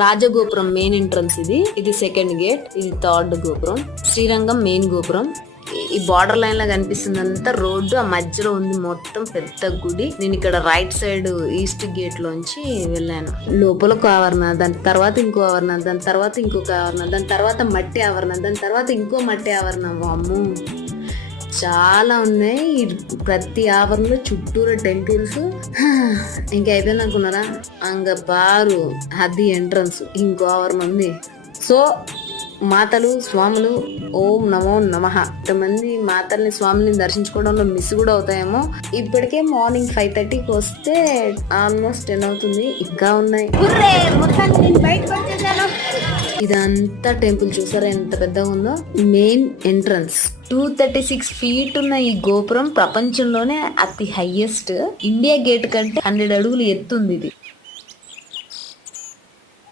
రాజగోపురం main entrance ఇది second gate, ఇది third గోపురం. శ్రీరంగం మెయిన్ గోపురం. ఈ బార్డర్ లైన్ లా కనిపిస్తుందంతా రోడ్డు, ఆ మధ్యలో ఉంది మొత్తం పెద్ద గుడి. నేను ఇక్కడ రైట్ సైడ్ ఈస్ట్ గేట్ లోంచి వెళ్ళాను. లోపల ఒక ఆవరణ, దాని తర్వాత ఇంకో ఆవరణ, దాని తర్వాత ఇంకొక ఆవరణ, దాని తర్వాత మట్టి ఆవరణ, దాని తర్వాత ఇంకో మట్టి ఆవరణ. అమ్మో చాలా ఉన్నాయి. ప్రతి ఆవరణలో చుట్టూరు టెంపుల్స్. ఇంకా అయిపోయింది అనుకున్నారా? అంగ బారు అది ఎంట్రన్స్. ఇంకో ఆవరణ ఉంది. సో మాతలు స్వాములు ఓం నమో నమః. ఇంతమంది మాతల్ని స్వాముల్ని దర్శించుకోవడంలో మిస్ కూడా అవుతాయేమో. ఇప్పటికే మార్నింగ్ 5:30కి వస్తే ఆల్మోస్ట్ 10 అవుతుంది. ఇంకా ఉన్నాయి. ఇదంతా టెంపుల్ చూసారా ఎంత పెద్దగా ఉందో. మెయిన్ ఎంట్రన్స్ 236 feet ఉన్న ఈ గోపురం ప్రపంచంలోనే అతి హైయెస్ట్. ఇండియా గేట్ కంటే 100 అడుగులు ఎత్తుంది ఇది.